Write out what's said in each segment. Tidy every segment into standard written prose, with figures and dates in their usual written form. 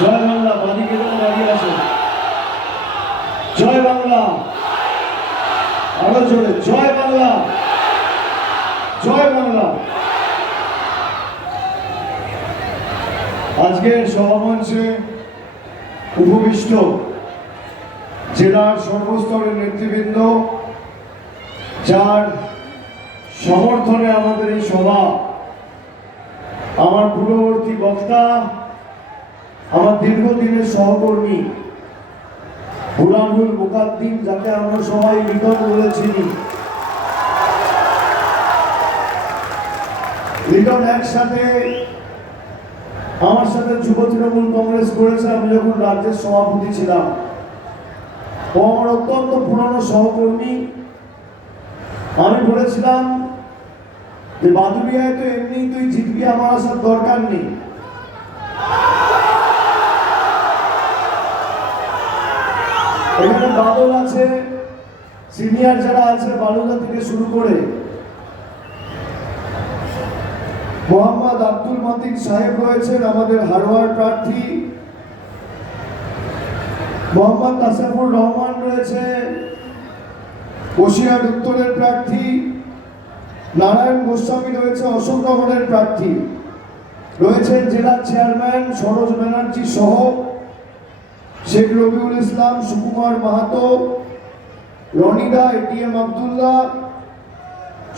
জয় বাংলা। বাদিকে দাঁড়িয়ে আছে। জয় বাংলা। আরো জোরে জয় বাংলা। জয় বাংলা। আজকের সভামঞ্চে উপবিষ্ট জেলার সর্বস্তরের নেতৃবৃন্দ, যার সমর্থনে আমাদের এই সভা, আমার পূর্ববর্তী বক্তা, আমার দীর্ঘদিনের সহকর্মী বুরানুল মুকাদ্দিম, যাকে আমরা সবাই লিটন বলে চিনি। লিটন একসাথে আমার সাথে যুব তৃণমূল কংগ্রেস করেছে আমি যখন রাজ্যের সভাপতি ছিলাম। ও আমার অত্যন্ত পুরানো সহকর্মী। আমি বলেছিলাম যে বাদুড়িয়ায় তো এমনি তুই জিতবি, আমার আসার দরকার নেই। এখানে বাদল আছে, সিনিয়র যারা আছে বালুদা থেকে শুরু করে মোহাম্মদ আব্দুল মাতিক সাহেব রয়েছেন আমাদের হারোয়ার প্রার্থী, মোহাম্মদ তাসেফুর রহমান রয়েছে বসিরহাট উত্তরের প্রার্থী, নারায়ণ গোস্বামী রয়েছে অশোকনগরের প্রার্থী, রয়েছেন জেলার চেয়ারম্যান সরোজ ব্যানার্জি সহ শেখ রবিউল ইসলাম, সুকুমার মাহাতো, রনিদা, এটিএম আব্দুল্লাহ,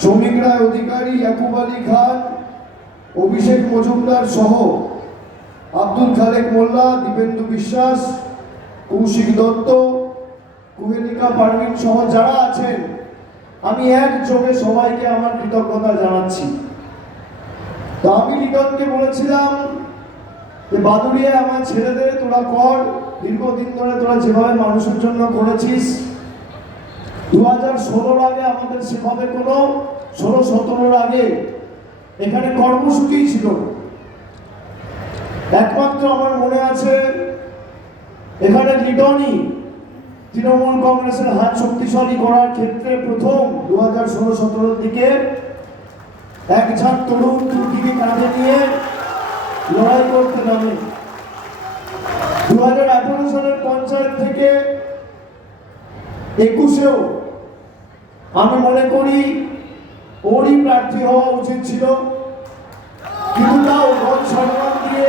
শ্রমিক রায় অধিকারী, ইয়াকুব আলী খান, অভিষেক মজুমদার সহ আব্দুল খালেক মোল্লা, দীপেন্দু বিশ্বাস, কৌশিক দত্ত, কুহেলিকা পারভিন সহ যারা আছেন, আমি একযোগে সবাইকে আমার কৃতজ্ঞতা জানাচ্ছি। তো আমি লিটনকে বলেছিলাম যে বাদুড়িয়া আমার ছেলেদের তোরা কর, দীর্ঘদিন ধরে তোরা যেভাবে মানুষের জন্য করেছিস। 2016 আগে আমাদের সেভাবে কোনো 16-17 আগে এখানে কর্মসূচি ছিল। একমাত্র আমার মনে আছে এখানে লিটনই তৃণমূল কংগ্রেসের হাত শক্তিশালী করার ক্ষেত্রে প্রথম 2016-17 দিকে এক ঝাঁক তরুণ তুর্কিকে কাঁধে নিয়ে লড়াই করতে নামে। 2018 সালের পঞ্চায়েত থেকে 21-এও আমি মনে করি ওরই প্রার্থী হওয়া উচিত ছিল, কিন্তু তাও ভোট সম্মান দিয়ে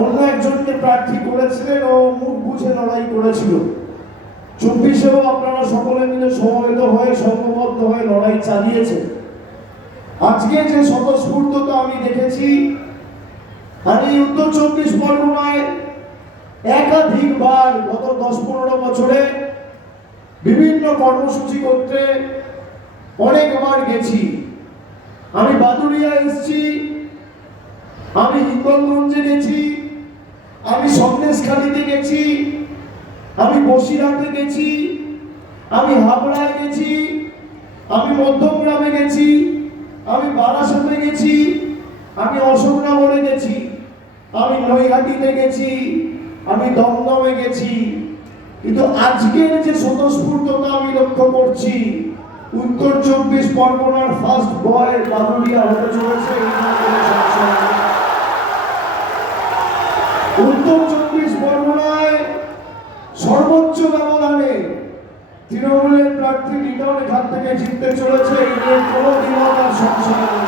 অন্য একজনকে প্রার্থী করেছিলেন ও মুখ বুঝে লড়াই করেছিল। 24-এও আপনারা সকলে মিলে সমবেত হয়ে সংঘবদ্ধ হয়ে লড়াই চালিয়েছে। আজকে যে স্বতঃস্ফূর্ততা আমি দেখেছি, আমি উত্তর 24 পরগনায় একাধিকবার গত 10-15 বছরে বিভিন্ন কর্মসূচি করতে অনেকবার গেছি। আমি বাদুড়িয়া এসেছি, আমি হিন্দলগঞ্জে গেছি, আমি সন্দেশখালীতে গেছি, আমি বসিরহাটে গেছি, আমি হাবড়ায় গেছি, আমি মধ্যমগ্রামে গেছি, আমি বারাসাতে গেছি, আমি অশোকনগরে গেছি, আমি নৈহাটিতে গেছি, আমি দমদমে গেছি। কিন্তু আজকের যে স্বতঃস্ফূর্ততা আমি লক্ষ্য করছি, উত্তর 24 পরগনার ফার্স্ট বয় বাদুড়িয়া হতে চলেছে। উত্তর 24 পরগনায় সর্বোচ্চ ব্যবধানে তৃণমূলের প্রার্থী লিটন এখান থেকে জিততে চলেছে। এর কোনো দ্বিমত আর সংশয় নেই।